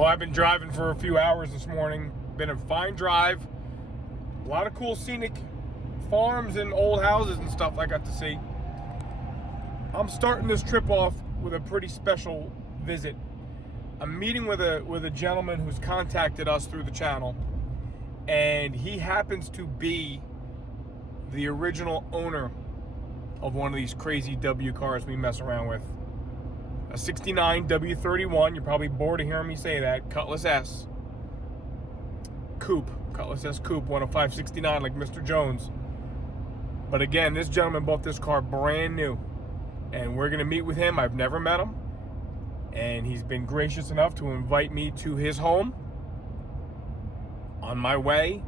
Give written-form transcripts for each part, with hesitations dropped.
Well, I've been driving for a few hours this morning. Been a fine drive. A lot of cool scenic farms and old houses and stuff I got to see. I'm starting this trip off with a pretty special visit. I'm meeting with a gentleman who's contacted us through the channel, and he happens to be the original owner of one of these crazy W cars we mess around with. A 69 W-31, you're probably bored of hearing me say that, Cutlass S. Coupe, Cutlass S Coupe, 10569 like Mr. Jones. But again, this gentleman bought this car brand new, and we're gonna meet with him. I've never met him, and he's been gracious enough to invite me to his home on my way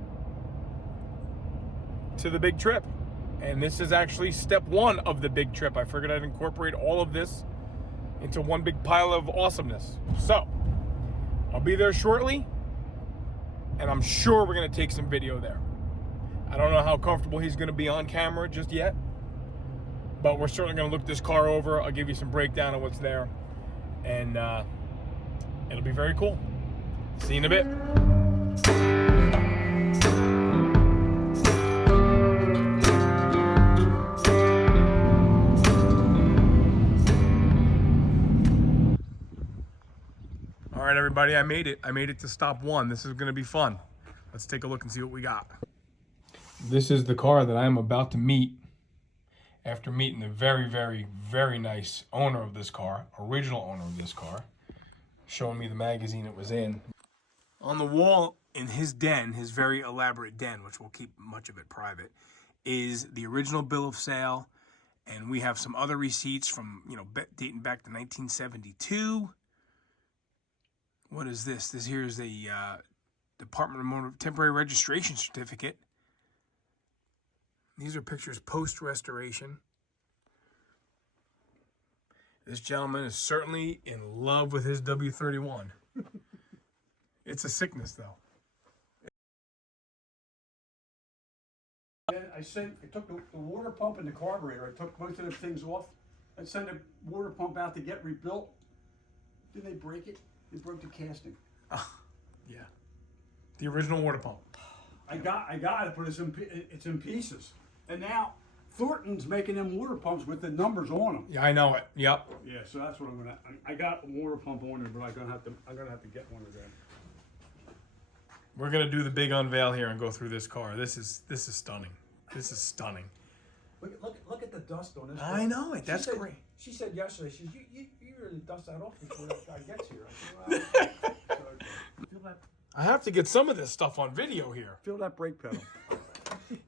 to the big trip. And this is actually step one of the big trip. I figured I'd incorporate all of this into one big pile of awesomeness. So, I'll be there shortly, and I'm sure we're gonna take some video there. I don't know how comfortable he's gonna be on camera just yet, but we're certainly gonna look this car over. I'll give you some breakdown of what's there, and it'll be very cool. See you in a bit. All right, everybody, I made it. I made it to stop one. This is gonna be fun. Let's take a look and see what we got. This is the car that I'm about to meet after meeting the very, very, very nice owner of this car, original owner of this car, showing me the magazine it was in. On the wall in his den, his very elaborate den, which we'll keep much of it private, is the original bill of sale, and we have some other receipts from, dating back to 1972. What is this? This here is the Department of Motor Temporary Registration Certificate. These are pictures post-restoration. This gentleman is certainly in love with his W-31. It's a sickness, though. I took the water pump and the carburetor. I took both of the things off. I sent the water pump out to get rebuilt. Did they break it? They broke the casting. Yeah. The original water pump. I got it, but it's in pieces. And now Thornton's making them water pumps with the numbers on them. Yeah, I know it. Yep. Yeah, so that's what I'm gonna. I got a water pump on there, but I'm gonna have to get one of them. We're gonna do the big unveil here and go through this car. This is stunning. This is stunning. Look at the dust on this. I know it. That's great. She said yesterday, she said, you really dust that off before that guy gets here. I said, well, feel that. I have to get some of this stuff on video here. Feel that brake pedal.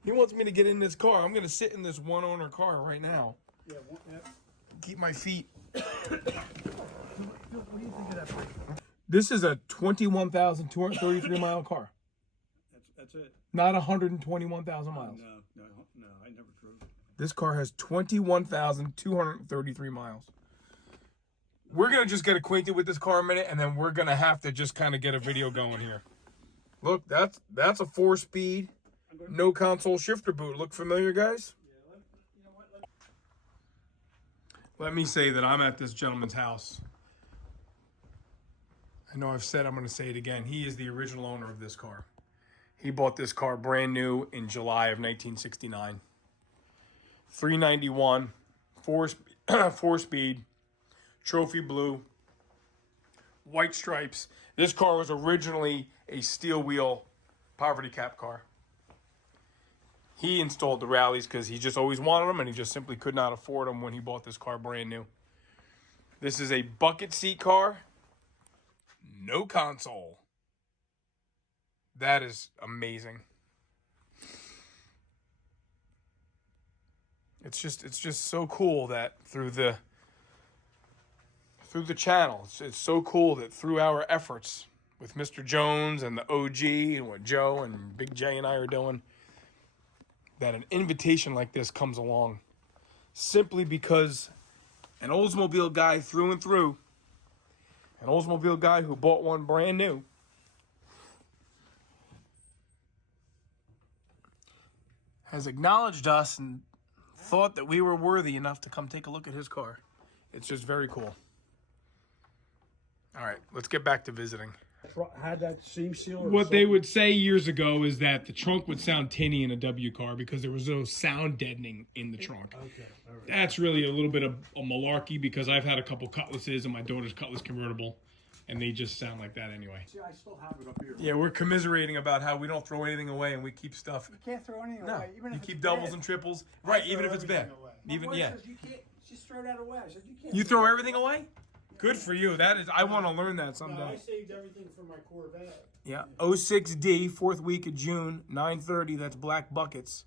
He wants me to get in this car. I'm gonna sit in this one-owner car right now. Yeah. Keep my feet. What do you think of that brake? This is a 21,233 mile car. That's it. Not 121,000 miles. No, I never drove it. This car has 21,233 miles. We're going to just get acquainted with this car a minute, and then we're going to have to just kind of get a video going here. Look, that's a 4-speed, no console shifter boot. Look familiar, guys? Yeah, Let me say that I'm at this gentleman's house. I know I've said, I'm going to say it again. He is the original owner of this car. He bought this car brand new in July of 1969. 391, 4-speed, trophy blue, white stripes. This car was originally a steel wheel poverty cap car. He installed the rallies because he just always wanted them, and he just simply could not afford them when he bought this car brand new. This is a bucket seat car, no console. That is amazing. It's just so cool that through the channel, it's so cool that through our efforts with Mr. Jones and the OG and what Joe and Big J and I are doing, that an invitation like this comes along simply because an Oldsmobile guy through and through, an Oldsmobile guy who bought one brand new, has acknowledged us and thought that we were worthy enough to come take a look at his car. It's just very cool. All right, let's get back to visiting. had that seam seal? Or What they something? would say years ago is that the trunk would sound tinny in a W car because there was no sound deadening in the trunk. Okay, all right. That's really a little bit of a malarkey because I've had a couple Cutlasses and my daughter's Cutlass convertible, and they just sound like that anyway. See, I still have it up here. Yeah, we're commiserating about how we don't throw anything away and we keep stuff. You can't throw anything No, away, even you if keep it's doubles bad. and triples, right? Even if it's bad, away. even My wife yeah. says you can't just throw that away. I said you can't. You throw everything away? Good for you. That is, I want to learn that No, I someday. saved everything for my Corvette. Yeah, 06D, 4th week of June, 9:30. That's black buckets.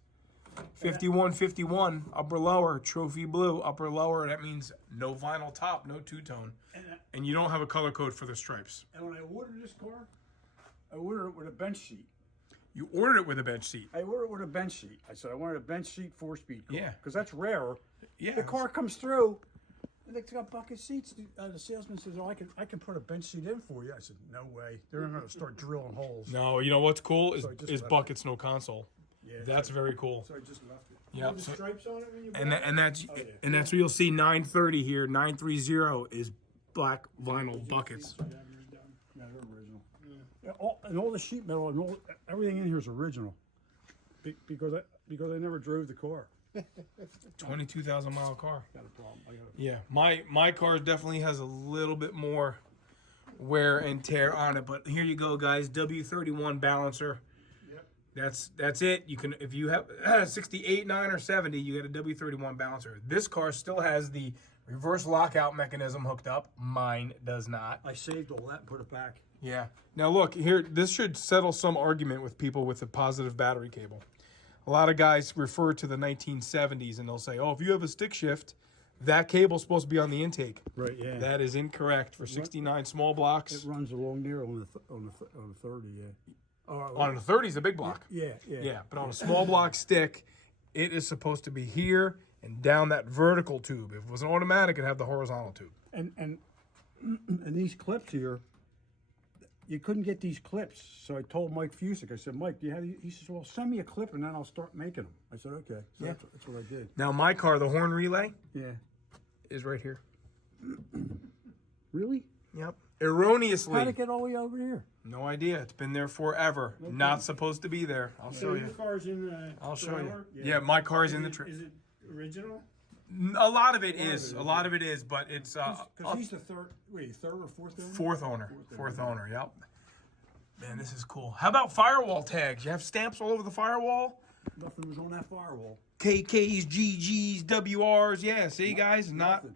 5151, upper lower, trophy blue, upper lower. That means no vinyl top, no two-tone, and you don't have a color code for the stripes. And when I ordered this car, I ordered it with a bench seat. You ordered it with a bench seat. I ordered it with a bench seat. I said I wanted a bench seat 4-speed car. Yeah. Because that's rare. Yeah. The car comes through, and they got bucket seats. The salesman says, "Oh, I can put a bench seat in for you." I said, "No way. They're going to start drilling holes." No, you know what's cool So I just is left buckets no console. Yeah. That's very cool. So I just left it. Yep. The So, stripes on it when you and bought that, and that's yeah. and that's where you'll see 930 here. 930 is black vinyl buckets. Yeah, they're original. Yeah, all the sheet metal and everything in here is original. Because I never drove the car. 22,000 mile car. Got a problem. Yeah, my car definitely has a little bit more wear and tear on it, but here you go, guys. W-31 balancer. Yep. That's it. You can, if you have 68, 9, or 70, you get a W-31 balancer. This car still has the reverse lockout mechanism hooked up. Mine does not. I saved all that and put it back. Yeah. Now look here. This should settle some argument with people with a positive battery cable. A lot of guys refer to the 1970s and they'll say, "Oh, if you have a stick shift, that cable's supposed to be on the intake." Right. Yeah. That is incorrect for 69 small blocks. It runs along there on the 30. Yeah. On a 30 is a big block. Yeah. Yeah, but on a small block stick, it is supposed to be here and down that vertical tube. If it was an automatic, it'd have the horizontal tube. And these clips here, you couldn't get these clips. So I told Mike Fusick, I said, "Mike, do you have these?" He says, "Well, send me a clip and then I'll start making them." I said, "Okay." So Yeah. that's what I did. Now my car, the horn relay, Yeah. is right here. Really? Yep. How'd Erroneously. it get all the way over here? No idea. It's been there forever. Not supposed to be there. I'll So show your you. car's in the I'll show you. trailer? Yeah, my car is in the Is it original? A lot of it is. A lot of it is, but it's Because he's the third or fourth owner? fourth owner. Fourth owner, yep. Man, this is cool. How about firewall tags? You have stamps all over the firewall? Nothing was on that firewall. KKs, GGs, WRs. Yeah, see, guys? Nothing.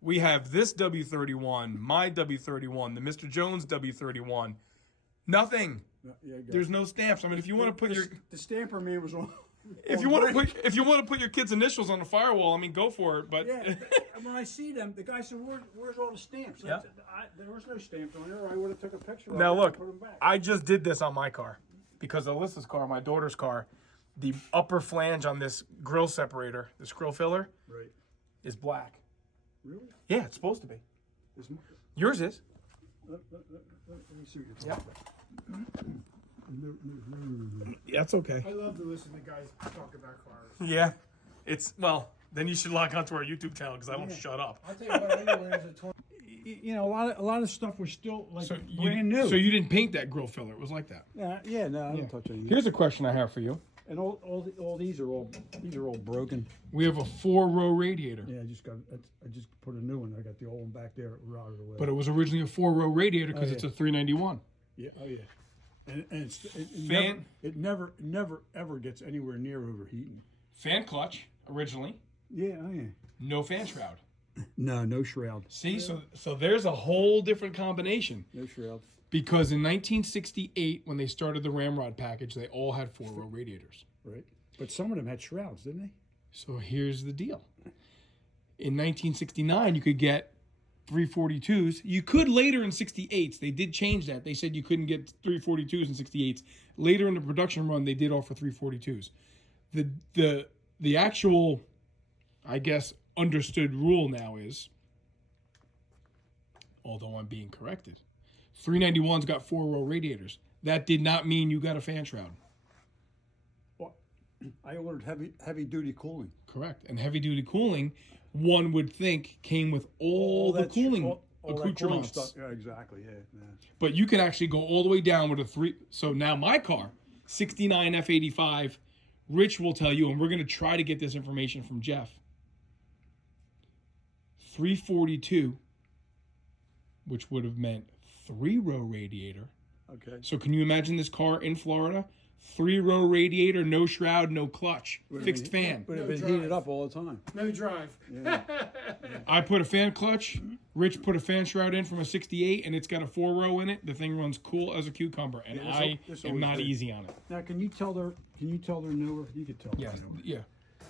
We have this W-31, my W-31, the Mr. Jones W-31. Nothing. Yeah, There's no stamps. I mean, if you want to put your the stamper man was on. if you want to put your kid's initials on the firewall, I mean, go for it. But Yeah, when I see them, the guy said, "Where's all the stamps?" Yeah. There was no stamps on there. I would have took a picture. now of it look, and put them back. I just did this on my car because Alyssa's car, my daughter's car, the upper flange on this grill separator, this grill filler, Right. is black. Really? Yeah, it's supposed to be. Is- Yours is. Let me see what you're talking about. That's okay. I love to listen to guys talk about cars. Yeah, it's Then you should log on to our YouTube channel because I won't shut up. I'll tell you what, I know there's a 20. You know, a lot of stuff was still like So brand new. So you didn't paint that grill filler. It was like that. Yeah, no, I didn't touch anything. Here's a question I have for you. And all these are all broken. We have a 4-row radiator. Yeah, I just put a new one. I got the old one back there. It rotted away. But it was originally a 4-row radiator because Oh, it's yeah. a 391. Yeah, oh yeah. And Fan- it never ever gets anywhere near overheating. Fan clutch originally, Yeah, oh yeah. no fan shroud. No shroud. See, so there's a whole different combination. No shroud. Because in 1968, when they started the Ramrod package, they all had 4-row radiators. Right. But some of them had shrouds, didn't they? So here's the deal. In 1969, you could get 342s. You could later in 68s. They did change that. They said you couldn't get 342s in 68s. Later in the production run, they did offer 342s. The actual, I guess, understood rule now is, although I'm being corrected, 391's got 4-row radiators. That did not mean you got a fan shroud. Well, I ordered heavy duty cooling. Correct. And heavy duty cooling, one would think, came with all the that cooling. all that cooling accoutrements. stuff. Yeah, exactly. Yeah, yeah. But you can actually go all the way down with a 3. So now my car, 69 F85, Rich will tell you, and we're going to try to get this information from Jeff. 342, which would have meant 3-row radiator. Okay. So can you imagine this car in Florida? 3-row radiator, no shroud, no clutch, fixed fan. Would have No been drive. heated up all the time. No drive. I put a fan clutch. Rich put a fan shroud in from a 68, and it's got a 4-row in it. The thing runs cool as a cucumber, and Yeah, I this am always not did. easy on it. Now, can you tell they're newer? You could tell. Yeah, they're newer. yeah.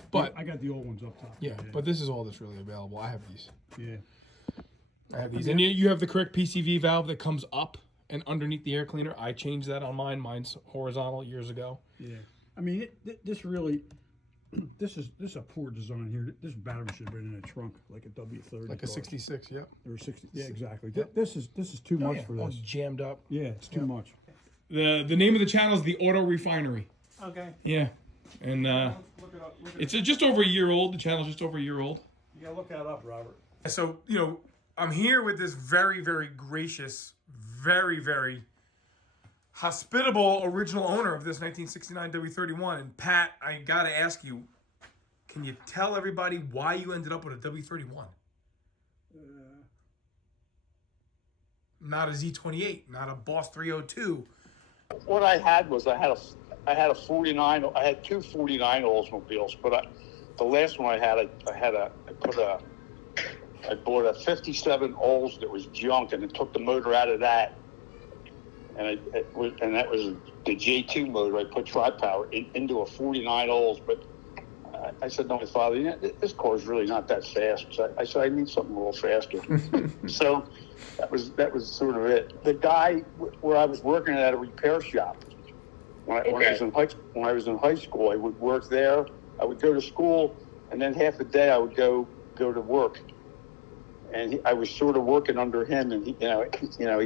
But I got the old ones up top. yeah, but this is all that's really available. I have these. Yeah. I have these, and you have the correct PCV valve that comes up and underneath the air cleaner. I changed that on mine. Mine's horizontal years ago. Yeah. I mean, this really, this is a poor design here. This battery should have been in a trunk, like a W-30. Like a 66, yep. Or 60. Yeah, exactly. This is too much for All this. jammed up. Yeah, it's too much. The name of the channel is the Auto Refinery. Okay. Yeah, and Look it up. it's just over a year old. The channel's just over a year old. You gotta look that up, Robert. So, I'm here with this very, very gracious, very, very hospitable original owner of this 1969 W-31. And Pat, I gotta ask you, can you tell everybody why you ended up with a W-31? Not a Z28, not a Boss 302. What I had was I had a 49. I had two 49 Oldsmobiles, but the last one I bought a 57 Olds that was junk, and it took the motor out of that, and that was the J2 motor. I put tri-power into a 49 Olds, but I said to my father, this car is really not that fast. So I said I need something a little faster. So that was sort of it. The guy where I was working at a repair shop. When I was in high school, I would work there. I would go to school, and then half the day I would go to work. And I was sort of working under him, and he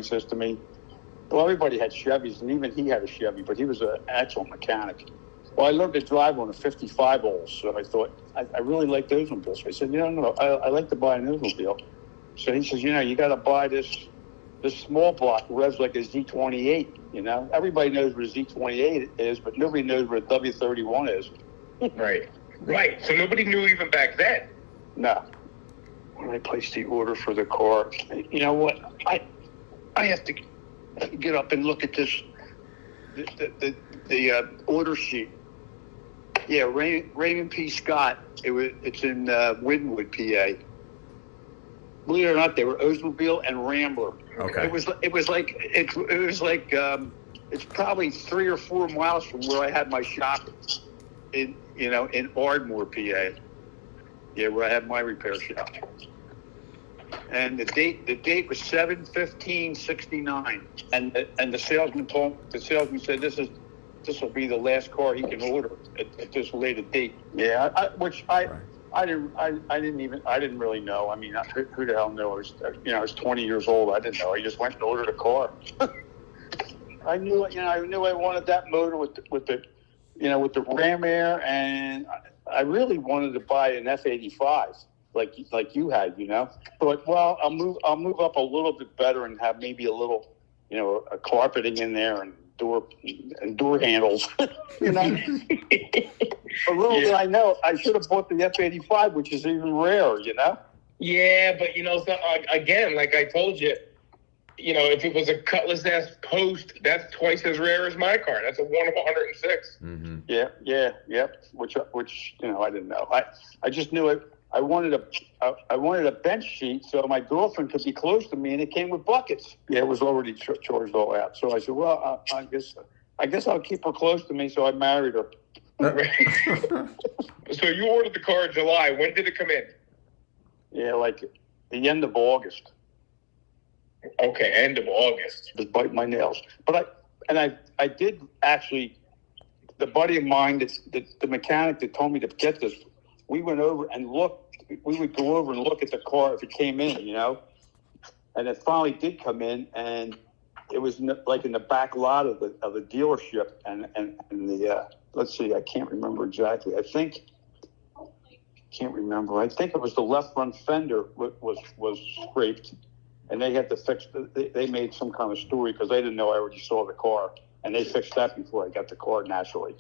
says to me, "Well, everybody had Chevys, and even he had a Chevy, but he was an excellent mechanic." Well, I learned to drive on a 55 Olds, so I thought I really like those mobiles. I said, no, I like to buy an Oldsmobile. So he says, you got to buy this small block revs like a Z28. Everybody knows what a Z28 is, but nobody knows what a W-31 is. Right. So nobody knew even back then. No. When I placed the order for the car, you know what? I have to get up and look at this, the order sheet. Yeah, Raymond P. Scott. It's in Wynwood, PA. Believe it or not, they were Oldsmobile and Rambler. Okay. It was like it's probably 3 or 4 miles from where I had my shop in Ardmore, PA. Yeah, where I had my repair shop. And the date was 7/15/69, and the salesman said this will be the last car he can order at this later date. Yeah, I didn't really know. I mean, who the hell knew? I was 20 years old. I didn't know. I just went and ordered a car. I knew I wanted that motor with the ram air, and I really wanted to buy an F85 like you had, But well, I'll move up a little bit better and have maybe a little, a carpeting in there and door handles. A little bit I know. I should have bought the F85, which is even rarer, Yeah, but again, like I told you, if it was a Cutlass S Post, that's twice as rare as my car. That's a 1 of 106. Mm-hmm. Yeah. Which I didn't know. I just knew it. I wanted a bench sheet so my girlfriend could be close to me, and it came with buckets. Yeah, it was already charged all out. So I said, well, I guess I'll keep her close to me. So I married her. So you ordered the car in July. When did it come in? Yeah, like the end of August. Okay, end of August. Just bite my nails. But I did actually. The buddy of mine, the mechanic that told me to get this, we went over and looked. We would go over and look at the car if it came in, And it finally did come in, and it was like in the back lot of the dealership, and the let's see, I can't remember exactly. I think it was the left front fender was scraped, and they had to fix. They made some kind of story because they didn't know I already saw the car, and they fixed that before I got the car naturally.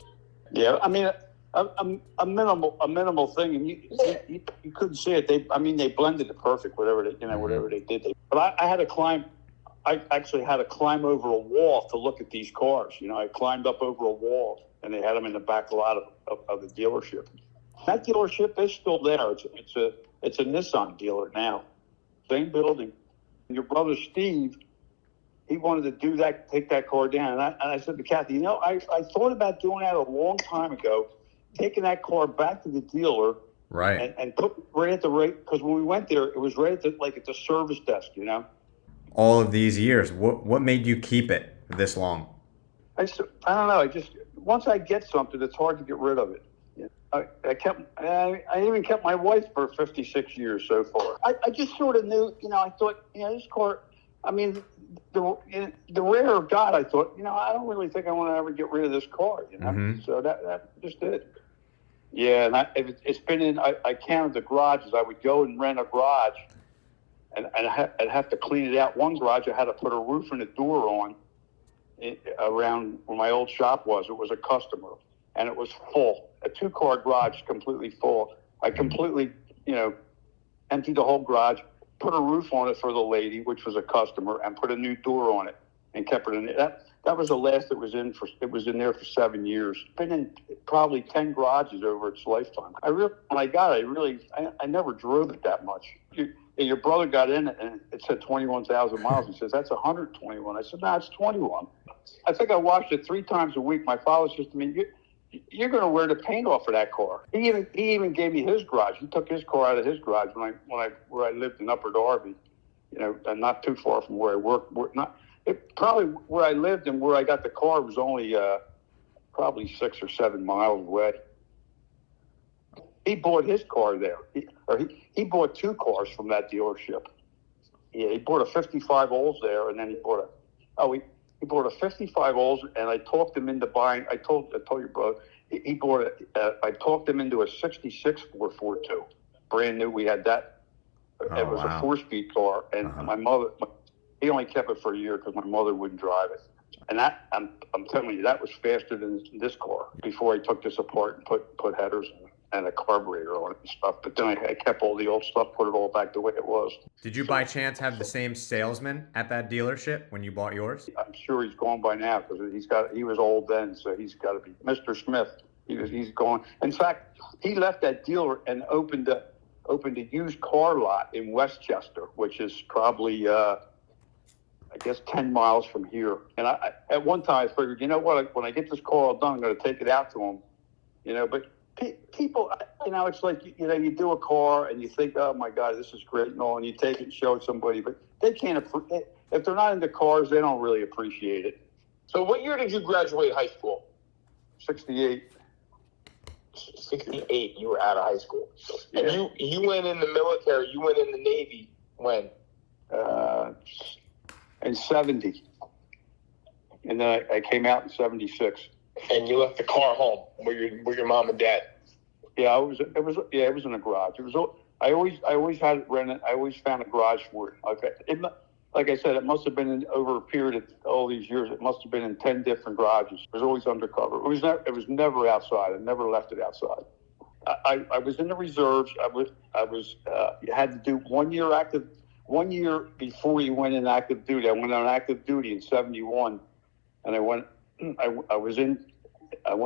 Yeah, I mean, a minimal thing, and you couldn't see it. They blended it perfect, whatever they did. But I had to climb. I actually had to climb over a wall to look at these cars. I climbed up over a wall, and they had them in the back lot of the dealership. That dealership is still there. It's a Nissan dealer now. Same building. Your brother Steve, he wanted to do that, take that car down. And I said to Kathy, I thought about doing that a long time ago, taking that car back to the dealer, right, and put right at the rate, because when we went there, it was right at the service desk. All of these years, what made you keep it this long? I don't know. Once I get something, it's hard to get rid of it. I even kept my wife for 56 years so far. I just sort of knew, I thought, this car, the rare of God, I thought, I don't really think I want to ever get rid of this car, So that just did. Yeah, and it's been I counted the garages. I would go and rent a garage, and I'd have to clean it out. One garage, I had to put a roof and a door on around where my old shop was. It was a customer, and it was full. A 2-car garage completely full. I completely, emptied the whole garage, put a roof on it for the lady, which was a customer, and put a new door on it, and kept it in there. That was the last it was in there for 7 years. Been in probably 10 garages over its lifetime. When I got it, I never drove it that much. Your brother got in it, and it said 21,000 miles. He says, that's 121. I said, no, it's 21. I think I washed it 3 times a week. My father says to me, you're going to wear the paint off of that car. He even gave me his garage. He took his car out of his garage where I lived in Upper Darby, and not too far from where I worked. Probably where I lived and where I got the car was only probably 6 or 7 miles away. He bought his car there. He bought 2 cars from that dealership. Yeah, he bought a 55 Olds there, and then he bought he bought a 55 Olds, and I talked him into buying. I told your brother he bought I talked him into a 66 442, brand new. We had that. It was a 4-speed car, and my mother. He only kept it for a year because my mother wouldn't drive it. And that I'm telling you, that was faster than this car. Before I took this apart and put headers and a carburetor on it and stuff. But then I kept all the old stuff, put it all back the way it was. Did you by chance have the same salesman at that dealership when you bought yours? I'm sure he's gone by now because he was old then, so he's got to be Mr. Smith. He's gone. In fact, he left that dealer and opened a used car lot in Westchester, which is probably I guess 10 miles from here. And I at one time I figured, when I get this car all done, I'm going to take it out to him. But people, it's like, you do a car and you think, oh my God, this is great and all, and you take it and show it somebody, but they can't, if they're not into cars, they don't really appreciate it. So what year did you graduate high school? 68. 68, you were out of high school. And you went in the military, you went in the Navy when? In 70. And then I came out in 76. And you left the car home with your mom and dad. Yeah, it was in a garage. I always had it rented. I always found a garage for it. Okay. Like I said, it must have been over a period of all these years. It must have been in 10 different garages. It was always undercover. It was never outside. I never left it outside. I was in the reserves. You had to do 1 year active. 1 year before you went in active duty. I went on active duty in 71, and I went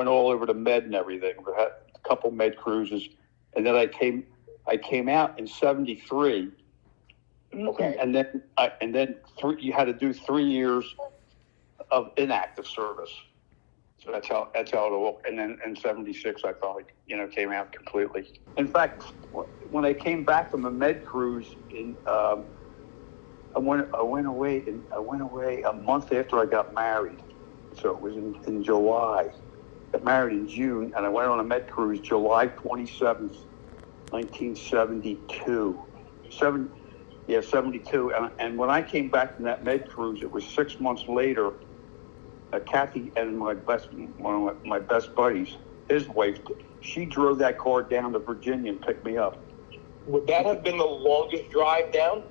all over the Med and everything. We had a couple Med cruises, and then I came out in 73. Okay. And then you had to do 3 years of inactive service. So that's how it worked. And then in 76, I finally, came out completely. In fact, when I came back from a Med cruise, I went away a month after I got married. So it was in July. Got married in June, and I went on a Med cruise July 27th, 1972. 72. And when I came back from that Med cruise, it was 6 months later. Kathy and one of my best buddies, his wife, she drove that car down to Virginia and picked me up. Would that have been the longest drive down?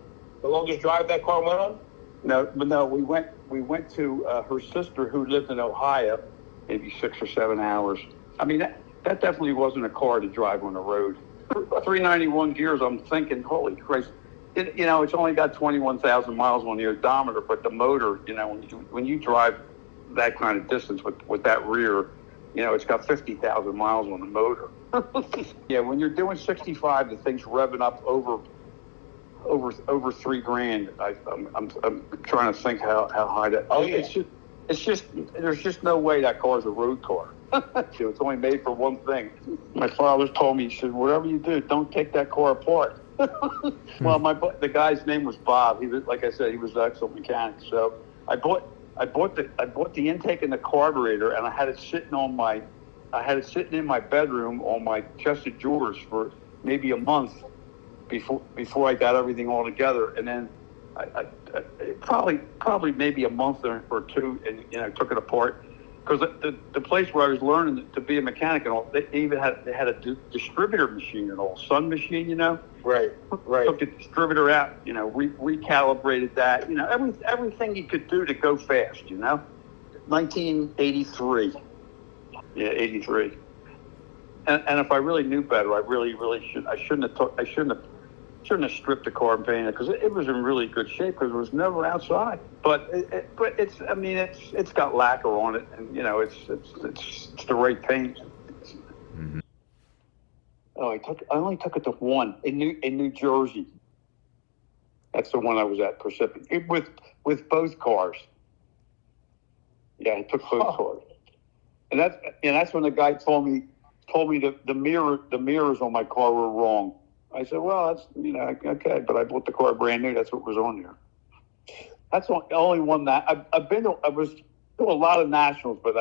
The longest drive that car went on? No, we went to her sister who lived in Ohio, maybe 6 or 7 hours. I mean, that definitely wasn't a car to drive on the road. 391 gears, I'm thinking, holy Christ. It's only got 21,000 miles on the odometer, but the motor, when you drive that kind of distance with that rear, it's got 50,000 miles on the motor. Yeah, when you're doing 65, the thing's revving up over $3,000. I'm trying to think how high that. Oh, yeah. It's just there's just no way that car's a road car. It's only made for one thing. My father told me, he said, whatever you do, don't take that car apart. Well, the guy's name was Bob. He was, like I said, he was an excellent mechanic. So I bought the intake and the carburetor, and I had it sitting in my bedroom on my chest of drawers for maybe a month before I got everything all together. And then I probably maybe a month or two, and took it apart. Because the place where I was learning to be a mechanic and all, they even had a distributor machine, an old Sun machine, Right. Took the distributor out, recalibrated that, everything you could do to go fast, 1983. Yeah, 83. And if I really knew better, I really shouldn't have stripped the car and painted it, because it was in really good shape because it was never outside. But it's got lacquer on it, and it's the right paint. Mm-hmm. Oh, I only took it to one in New Jersey. That's the one I was at, Parsippany, with both cars. Yeah, I took both cars, and that's when the guy told me the mirrors on my car were wrong. I said, well, that's okay, but I bought the car brand new. That's what was on there. That's the only one that I was to a lot of nationals, but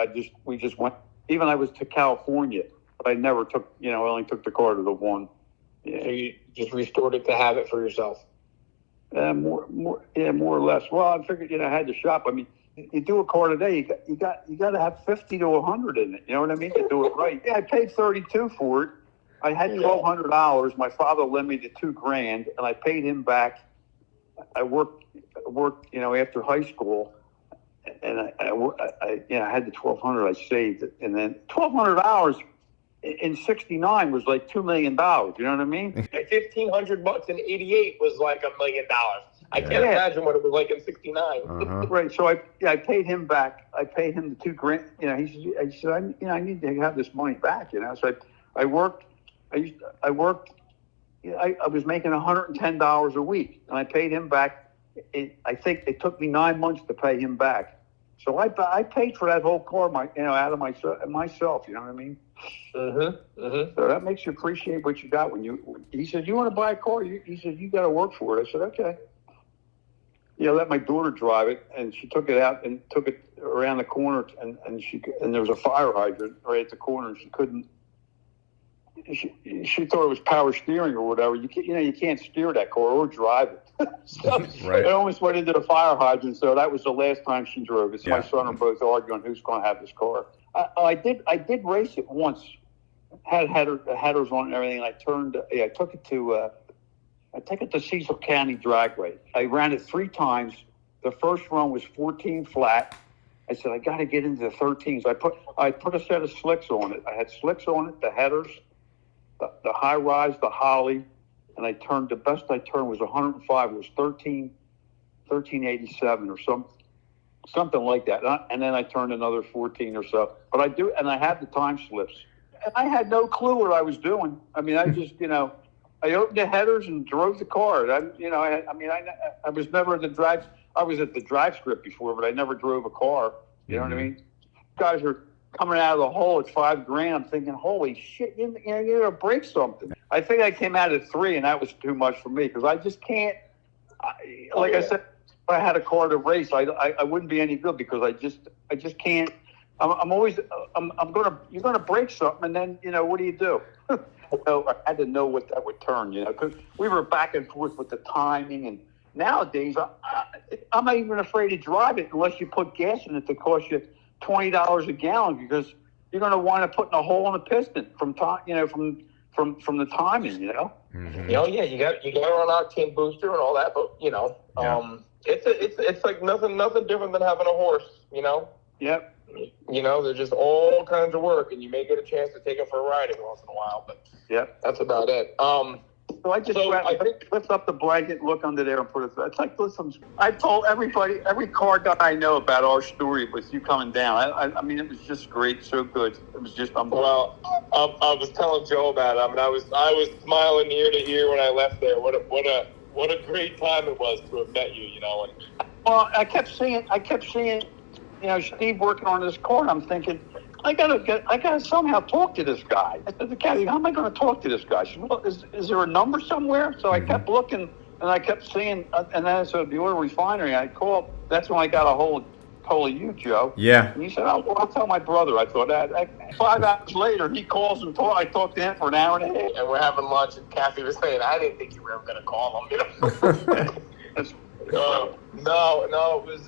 we just went. Even I was to California, but I never took. I only took the car to the one. Yeah. So you just restored it to have it for yourself? More or less. Well, I figured, I had to shop. I mean, you do a car today, you got to have 50 to 100 in it. You know what I mean? To do it right. Yeah, I paid $32 for it. I had $1,200. My father lent me the $2,000, and I paid him back. I worked, after high school, and I had the $1,200. I saved it, and then $1,200 in '69 was like $2 million. You know what I mean? $1,500 in '88 was like $1 million. I can't imagine what it was like in '69. Uh-huh. Right. So I paid him back. I paid him the $2,000. He said, I need to have this money back. So I worked. I was making $110 a week, and I paid him back. I think it took me 9 months to pay him back. So I paid for that whole car, out of myself. You know what I mean? Mm-hmm. Mm-hmm. So that makes you appreciate what you got he said, you want to buy a car? He said, you got to work for it. I said, okay. I let my daughter drive it, and she took it out and took it around the corner, and there was a fire hydrant right at the corner, and she couldn't. She thought it was power steering or whatever. You can't steer that car or drive it. So Right. It almost went into the fire hydrant. So that was the last time she drove it. So my son and both arguing who's going to have this car. I did race it once. Had headers on it and everything. I took it to Cecil County Drag Race. I ran it 3 times. The first run was 14 flat. I said, I got to get into the 13s. I put a set of slicks on it. I had slicks on it, the headers, the high rise, the Holly, and the best I turned was 105. It was 1387 or something like that. And then I turned another 14 or so. But I had the time slips. And I had no clue what I was doing. I mean, I just, I opened the headers and drove the car. I was never at the drag. I was at the drag strip before, but I never drove a car. You know what I mean? Guys are coming out of the hole at $5,000. I'm thinking, holy shit, you gotta break something. I think I came out at 3, and that was too much for me because I just can't. I said, if I had a car to race, I wouldn't be any good because I just can't. You're gonna break something, and then what do you do? I had to know what that would turn, because we were back and forth with the timing, and nowadays I'm not even afraid to drive it unless you put gas in it to cost you $20 a gallon because you're going to wind up putting a hole in the piston from the timing, You know, yeah, you got to run octane booster and all that, but you know, it's like nothing different than having a horse. You know. Yep. You know, there's just all kinds of work, and you may get a chance to take it for a ride every once in a while, but that's about it. So I just lift up the blanket, look under there, and put it. It's like, listen, I told everybody, every car guy I know about our story with you coming down. I mean, it was just great, so good. It was just unbelievable. Well, I was telling Joe about it. I mean, I was smiling ear to ear when I left there. What a great time it was to have met you. You know, and Well, I kept seeing, you know, Steve working on this car, and I'm thinking, I gotta somehow talk to this guy. I said to Kathy, how am I going to talk to this guy? She said, well, is there a number somewhere? So I kept looking, and I kept seeing, and then I said, the oil refinery. I called. That's when I got a hold of you, Joe. Yeah. And he said, oh, well, I'll tell my brother. I thought that. 5 hours later, he calls and I talked to him for an hour and a half. and we're having lunch, and Kathy was saying, I didn't think you were ever going to call him. You know. No, it was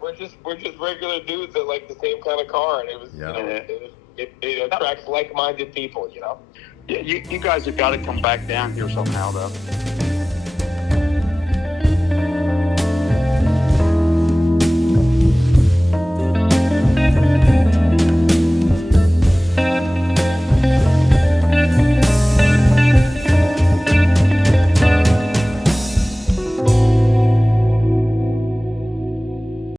we're just regular dudes that like the same kind of car, and it was you know it attracts like-minded people, you know. Yeah, you guys have got to come back down here somehow, though.